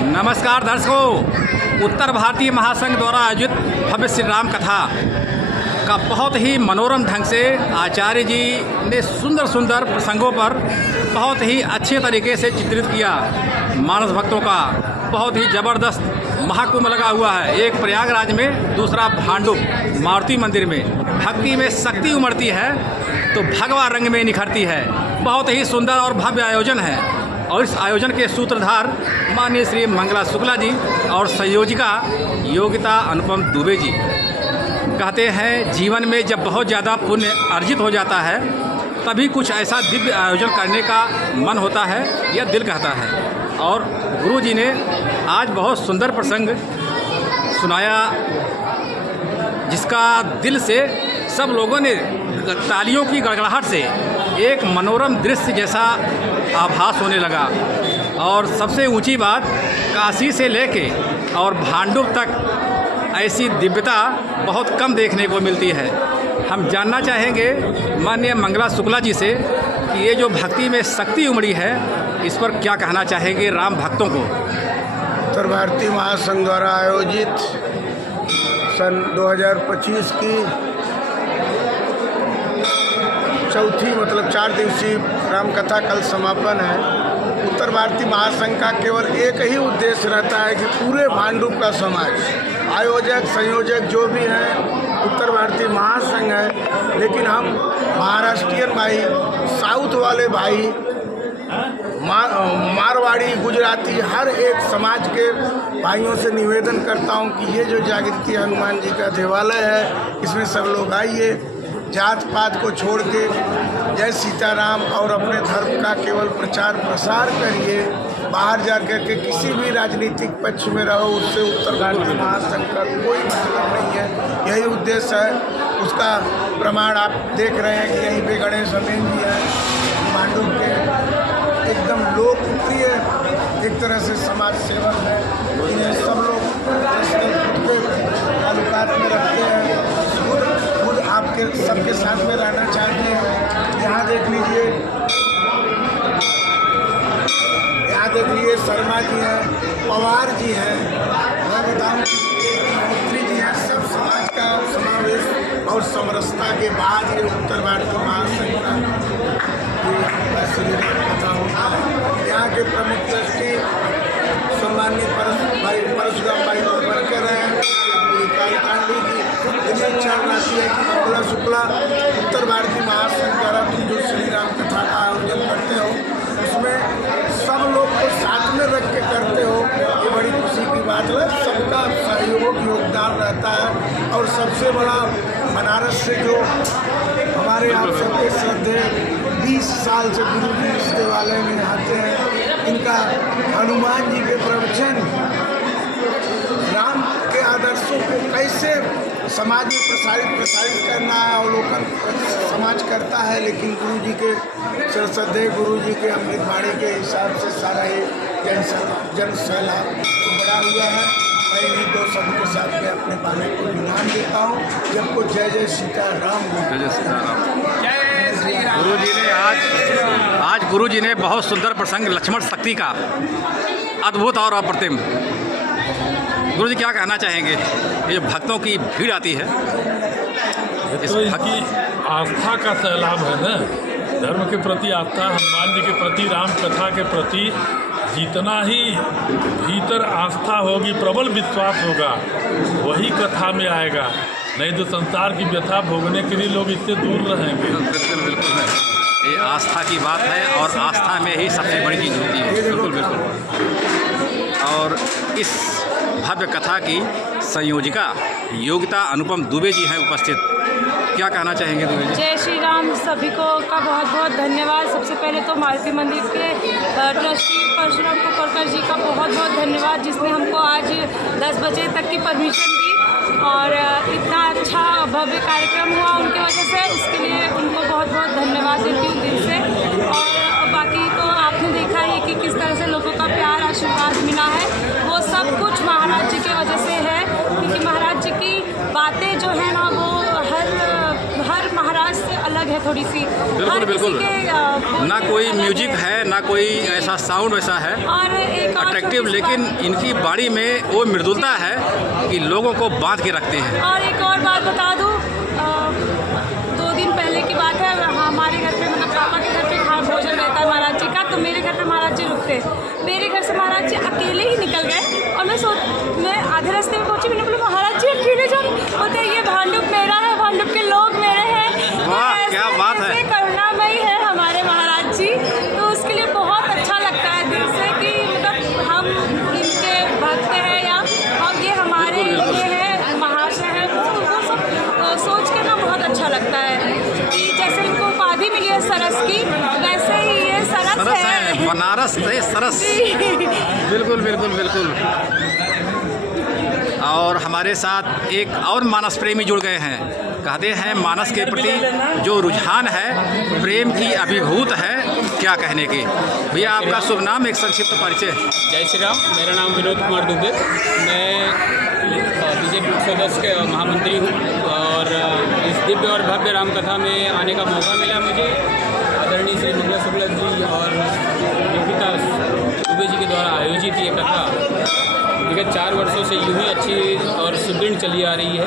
नमस्कार दर्शकों, उत्तर भारतीय महासंघ द्वारा आयोजित भव्य श्री राम कथा का बहुत ही मनोरम ढंग से आचार्य जी ने सुंदर सुंदर प्रसंगों पर बहुत ही अच्छे तरीके से चित्रित किया। मानस भक्तों का बहुत ही ज़बरदस्त महाकुंभ लगा हुआ है, एक प्रयागराज में, दूसरा भांडुप मारुति मंदिर में। भक्ति में शक्ति उमड़ती है तो भगवा रंग में निखरती है। बहुत ही सुंदर और भव्य आयोजन है और इस आयोजन के सूत्रधार माननीय श्री मंगला शुक्ला जी और संयोजिका योगिता अनुपम दुबे जी। कहते हैं जीवन में जब बहुत ज़्यादा पुण्य अर्जित हो जाता है तभी कुछ ऐसा दिव्य आयोजन करने का मन होता है या दिल कहता है। और गुरु जी ने आज बहुत सुंदर प्रसंग सुनाया जिसका दिल से सब लोगों ने तालियों की गड़गड़ाहट से एक मनोरम दृश्य जैसा आभास होने लगा। और सबसे ऊंची बात, काशी से लेके और भांडुप तक ऐसी दिव्यता बहुत कम देखने को मिलती है। हम जानना चाहेंगे माननीय मंगला शुक्ला जी से कि ये जो भक्ति में शक्ति उमड़ी है इस पर क्या कहना चाहेंगे राम भक्तों को। उत्तर भारतीय महासंघ द्वारा आयोजित सन 2025 की चौथी 4 दिवसीय रामकथा कल समापन है। उत्तर भारतीय महासंघ का केवल एक ही उद्देश्य रहता है कि पूरे भांडुप का समाज, आयोजक संयोजक जो भी हैं उत्तर भारतीय महासंघ है, लेकिन हम महाराष्ट्रियन भाई, साउथ वाले भाई, मारवाड़ी, गुजराती, हर एक समाज के भाइयों से निवेदन करता हूं कि ये जो जागृति हनुमान जी का देवालय है इसमें सब लोग आइए, जात पात को छोड़ के जय सीताराम और अपने धर्म का केवल प्रचार प्रसार करिए। बाहर जा कर के किसी भी राजनीतिक पक्ष में रहो, उससे उत्तर भारतीय महासंघ का कोई मतलब नहीं है। यही उद्देश्य है, उसका प्रमाण आप देख रहे हैं कि यहीं पे गणेश अमेन जी है, भांडुप के एकदम लोकप्रिय एक तरह से समाज सेवक है। इन्हें सब लोग ताल्लुकात में रखते हैं, खुद आपके सबके साथ में रहना चाहते हैं। यहाँ देख लीजिए, शर्मा जी हैं, पवार जी हैं, मैं बताऊँ मंत्री जी हैं। सब समाज का समावेश और समरसता के बाद ये उत्तर भारतीय महासंघ का श्री राम कथा होता है। यहाँ के प्रमुख ट्रस्टी सम्माननीय परशुराम भाई बनकर हैं, काली की इन्हें चल रही है कि मंगला शुक्ला उत्तर भारतीय महासंघ द्वारा तुम जो श्री राम कथा का आयोजन करते हो उसमें सब लोग को साथ में रख के करते हो, ये बड़ी खुशी की बात है। सबका सहयोग योगदान रहता है। और सबसे बड़ा बनारस से जो हमारे आप सबके श्रद्धे 20 साल से गुरु जी इस देवालय में आते हैं, इनका हनुमान जी के प्रवचन राम के आदर्शों को कैसे समाज में प्रसारित करना है, अवलोकन समाज करता है, लेकिन गुरु जी के श्रद्धेय गुरु जी के अमृत वाणी के हिसाब से सारा ये जन सैलाब बढ़ा हुआ है। मैं इन्हीं दो शब्द के साथ में अपने बाने को विराम देता हूँ। जबको जय जय सीताराम। जय सीताराम। गुरु जी ने आज गुरु जी ने बहुत सुंदर प्रसंग लक्ष्मण शक्ति का, अद्भुत और अप्रतिम। गुरु जी क्या कहना चाहेंगे, ये जो भक्तों की भीड़ आती है इस की आस्था का सैलाब है ना, धर्म के प्रति आस्था, हनुमान जी के प्रति, राम कथा के प्रति जितना ही भीतर आस्था होगी, प्रबल विश्वास होगा, वही कथा में आएगा। नहीं तो संसार की व्यथा भोगने के लिए लोग इससे दूर रहेंगे। बिल्कुल बिल्कुल है, ये आस्था की बात है और आस्था में ही सबसे बड़ी चीज़ होती है। बिल्कुल बिल्कुल। और इस भव्य कथा की संयोजिका योगिता अनुपम दुबे जी हैं उपस्थित। क्या कहना चाहेंगे दुबे जी? जय श्री राम। सभी को का बहुत बहुत धन्यवाद। सबसे पहले तो मारुति मंदिर के ट्रस्टी परशुराम कुकरकर जी का बहुत बहुत धन्यवाद, जिसने हमको आज 10 बजे तक की परमिशन दी और इतना अच्छा भव्य कार्यक्रम हुआ उनकी वजह से। इसके लिए उनको बहुत बहुत धन्यवाद देती हूँ दिल से। और बाकी तो आपने देखा ही कि किस तरह से लोगों का प्यार आशीर्वाद मिला है, वो सब कुछ महाराज जी की वजह से है। क्योंकि महाराज जी की बातें जो है ना वो हर महाराज से अलग है थोड़ी सी। बिल्कुल बिल्कुल, ना कोई म्यूजिक है, ना कोई ऐसा साउंड वैसा है और एक अट्रैक्टिव, लेकिन इनकी बाड़ी में वो मृदुलता है कि लोगों को बांध के रखते हैं। और एक और बात बता दूँ, 2 दिन पहले की बात है, हमारे घर पे मतलब पापा के घर पे भोजन रहता है महाराज जी का, तो मेरे घर पे महाराज जी रुकते। मेरे घर से महाराज जी अकेले ही निकल गए और मैं आधे रास्ते में पहुंची। मैंने बोला महाराज जी अकेले जा रहे? बोलते ये भांडुप मेरा है, भांडुप के लोग मेरे हैं। वाह, क्या बात है, करुणामयी है हमारे महाराज जी। तो उसके लिए बहुत अच्छा लगता है दिल से कि मतलब हम इनके भक्त हैं या हम ये हमारे ये है महाशय है, वो सब सोच के ना बहुत अच्छा लगता है कि जैसे इनको उपाधि मिली है सरस की, वैसे ही ये सरस है, बनारस से सरस। बिल्कुल बिल्कुल बिल्कुल। और हमारे साथ एक और मानस प्रेमी जुड़ गए हैं। कहते हैं मानस के प्रति जो रुझान है प्रेम की अभिभूत है, क्या कहने के। भैया आपका शुभ नाम, एक संक्षिप्त परिचय। जय श्री राम, मेरा नाम विनोद कुमार दुबे, मैं बीजेपी सदस्य के महामंत्री हूँ और इस दिव्य और भव्य रामकथा में आने का मौका मिला मुझे। आदरणीय श्री मंगला शुक्ला जी और योगिता दुबे जी के द्वारा आयोजित ये कथा विगत 4 वर्षों से यूँ ही अच्छी और सुदृढ़ चली आ रही है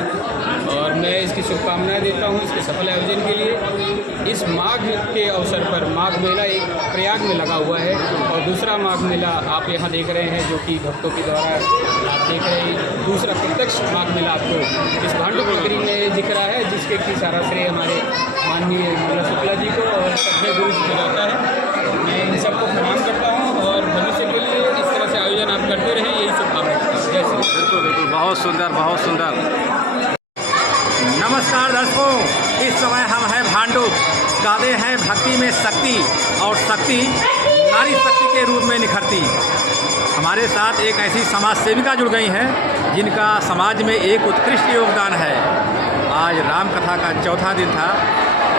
और मैं इसकी शुभकामनाएं देता हूँ इसके सफल आयोजन के लिए। इस माघ के अवसर पर माघ मेला एक प्रयाग में लगा हुआ है और दूसरा माघ मेला आप यहाँ देख रहे हैं, जो कि भक्तों के द्वारा आप देख रहे हैं। दूसरा प्रत्यक्ष माघ मेला आपको इस भांडुप नगरी में दिख रहा है, जिसके की सारा श्रेय हमारे माननीय मंगला शुक्ला जी को और सभ्य गुरु जी को जाता है। मैं इन सबको प्रणाम करता हूँ और भविष्य के लिए इस तरह से आयोजन आप करते रहें, यही शुभकामनाएं। जय श्री। बिल्कुल बिल्कुल, बहुत सुंदर बहुत सुंदर। नमस्कार दर्शकों, इस समय हम हैं भांडुप। कहते हैं भक्ति में शक्ति और शक्ति नारी शक्ति के रूप में निखरती। हमारे साथ एक ऐसी समाज सेविका जुड़ गई हैं जिनका समाज में एक उत्कृष्ट योगदान है। आज रामकथा का चौथा दिन था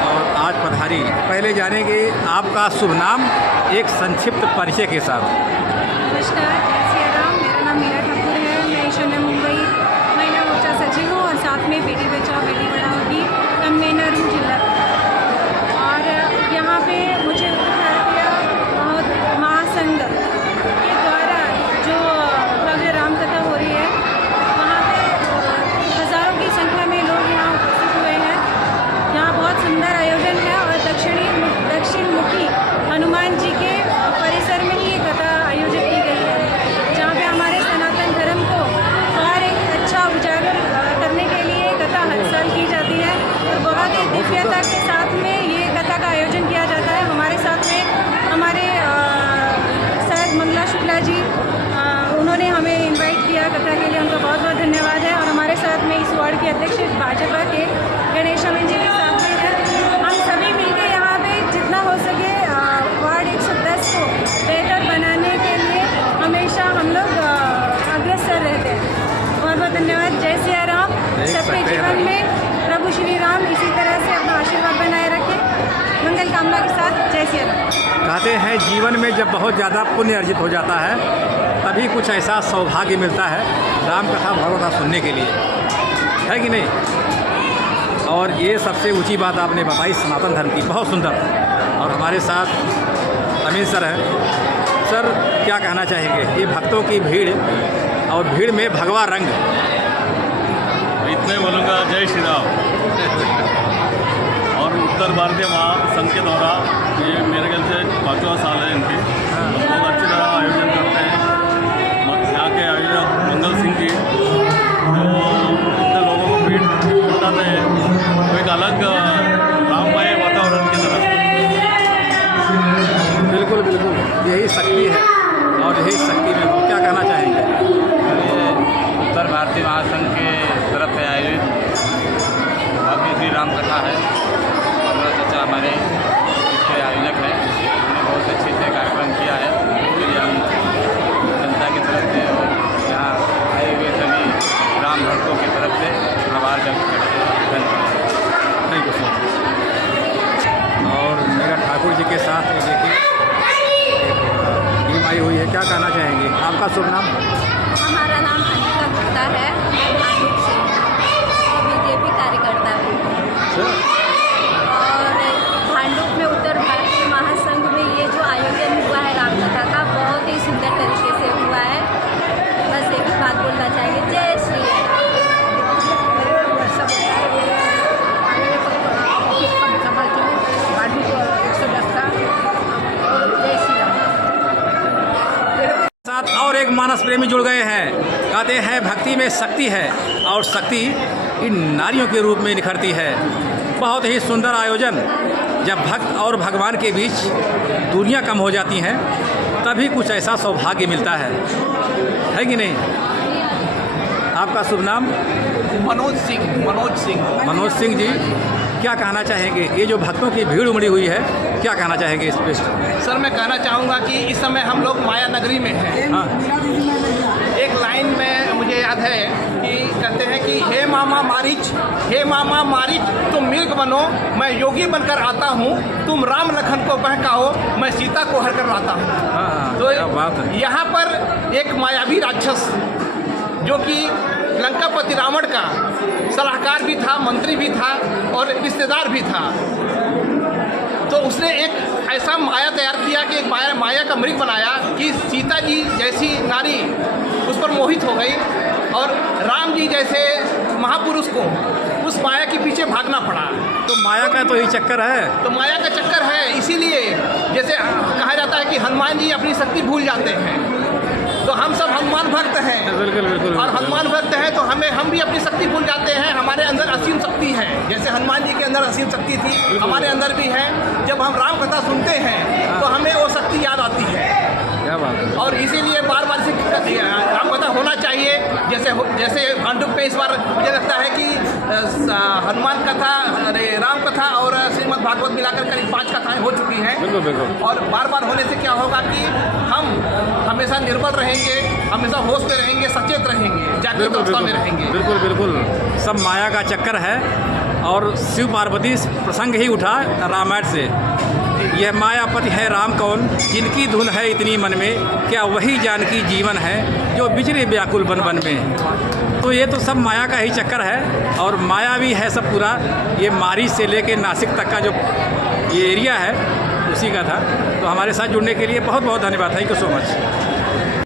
और आज पधारी। पहले जानेंगे आपका शुभ नाम एक संक्षिप्त परिचय के साथ। नमस्कार, जय सिया राम, मेरा नाम मीरा ठाकुर है। मैं ईशान्य मुंबई महिला मोर्चा सचिव हूँ और साथ में बेटी बचाओ बेटी पढ़ाओ की कन्वेनर हूँ जिला। और यहाँ पे मुझे उत्तर भारतीय महासंघ के द्वारा जो भव्य रामकथा हो रही है, वहाँ पे हज़ारों की संख्या में लोग यहाँ उपस्थित हुए हैं। यहाँ बहुत सुंदर आयोजन है और दक्षिण मुखी हनुमान जी के परिसर में ही ये कथा आयोजित की गई है, जहाँ पे हमारे सनातन धर्म को और एक अच्छा उजागर करने के लिए कथा हर साल की जाती है और बहुत ही दिव्यता के साथ में ये कथा का आयोजन किया जाता है। हमारे साथ में हमारे शायद मंगला शुक्ला जी, उन्होंने हमें इनवाइट किया कथा के लिए, उनका बहुत बहुत धन्यवाद है। और हमारे साथ में इस वार्ड के अध्यक्ष भाजपा के गणेश अमन जी के साथ में है। हम सभी मिलकर यहाँ पे जितना हो सके वार्ड 110 को बेहतर बनाने के लिए हमेशा हम लोग अग्रसर रहते हैं। बहुत बहुत धन्यवाद। जय सिया राम। सबके जीवन में प्रभु श्री राम इसी तरह से अपना आशीर्वाद बनाए रखें। मंगल कामना के साथ जय सिया राम। कहते हैं जीवन में जब बहुत ज़्यादा पुण्य अर्जित हो जाता है तभी कुछ ऐसा सौभाग्य मिलता है रामकथा भगवता सुनने के लिए, है कि नहीं। और ये सबसे ऊंची बात आपने बताई सनातन धर्म की, बहुत सुंदर। और हमारे साथ अमीन सर हैं। सर क्या कहना चाहेंगे, ये भक्तों की भीड़ और भीड़ में भगवा रंग। इतने बोलूँगा, जय श्री राम। और उत्तर भारतीय महासंघ के द्वारा ये मेरे ख्याल से 5वां साल है इनकी, बहुत अच्छी तरह आयोजन करते हैं। यहाँ के आयोजक मंगल सिंह जी जो इतने लोगों को भीड़ जुटाते हैं, तो एक अलग राममय वातावरण की तरह। बिल्कुल बिल्कुल, यही शक्ति है और यही शक्ति में वो क्या कहना चाहेंगे। उत्तर भारतीय महासंघ के तरफ से आयोजित भव्य श्री राम कथा है। हमारा चाचा हमारे इसके आयोजक हैं, उन्होंने बहुत अच्छे से कार्यक्रम किया है। उसके लिए हम जनता की तरफ से और यहाँ आए हुए सभी राम भक्तों की तरफ से आभार व्यक्त करते हैं। धन्यवाद। Thank you sir. और मेरा ठाकुर जी के साथ ये देखिए टीम आई हुई है, क्या कहना चाहेंगे। आपका शुभ नाम। हमारा नाम अनिता गुप्ता है, मैं भांडुप से बीजेपी कार्यकर्ता हूँ। और अनेक मानस प्रेमी जुड़ गए हैं। कहते हैं भक्ति में शक्ति है और शक्ति इन नारियों के रूप में निखरती है। बहुत ही सुंदर आयोजन। जब भक्त और भगवान के बीच दूरियां कम हो जाती हैं तभी कुछ ऐसा सौभाग्य मिलता है कि नहीं? आपका शुभ नाम? मनोज सिंह। मनोज सिंह जी, क्या कहना चाहेंगे? ये जो भक्तों की भीड़ उमड़ी हुई है, क्या कहना चाहेंगे इस पे? सर मैं कहना चाहूँगा कि इस समय हम लोग माया नगरी में हैं। हाँ, एक लाइन में मुझे याद है कि कहते हैं कि हे मामा मारिच तुम मिर्ग बनो, मैं योगी बनकर आता हूँ, तुम राम लखन को बहकाओ, मैं सीता को हर कर लाता हूँ। हाँ, तो क्या बात है। यहाँ पर एक मायावी राक्षस जो कि लंकापति रावण का सलाहकार भी था, मंत्री भी था और रिश्तेदार भी था, तो उसने एक ऐसा माया तैयार किया कि एक माया का मृग बनाया कि सीता जी जैसी नारी उस पर मोहित हो गई और राम जी जैसे महापुरुष को उस माया के पीछे भागना पड़ा। तो माया का तो ही चक्कर है। तो माया का चक्कर है, इसीलिए जैसे कहा जाता है कि हनुमान जी अपनी शक्ति भूल जाते हैं, तो हम सब हनुमान भक्त हैं। बिल्कुल। और हनुमान भक्त हैं तो हम भी अपनी शक्ति भूल जाते हैं। हमारे अंदर असीम शक्ति है, जैसे हनुमान जी के अंदर असीम शक्ति थी, हमारे अंदर भी है। जब हम राम कथा सुनते हैं तो हमें वो शक्ति याद आती है। क्या बात है। और इसीलिए बार बार से राम कथा होना चाहिए। जैसे मंडप पे इस बार मुझे लगता है कि हनुमान कथा, राम कथा और श्रीमद् भागवत मिलाकर करीब 5 कथाएं हो चुकी हैं। बिल्कुल। और बार बार होने से क्या होगा कि हम हमेशा निर्बल रहेंगे, हमेशा होश में रहेंगे, सचेत रहेंगे, जागृत अवस्था में रहेंगे। बिल्कुल। सब माया का चक्कर है और शिव पार्वती प्रसंग ही उठा रामायण से। यह मायापति है राम कौन, जिनकी धुन है इतनी मन में, क्या वही जानकी जीवन है जो बिचरे व्याकुल बन बन में। तो ये तो सब माया का ही चक्कर है और माया भी है सब पूरा। ये मारी से लेके नासिक तक का जो ये एरिया है उसी का था। तो हमारे साथ जुड़ने के लिए बहुत बहुत धन्यवाद। Thank you so much.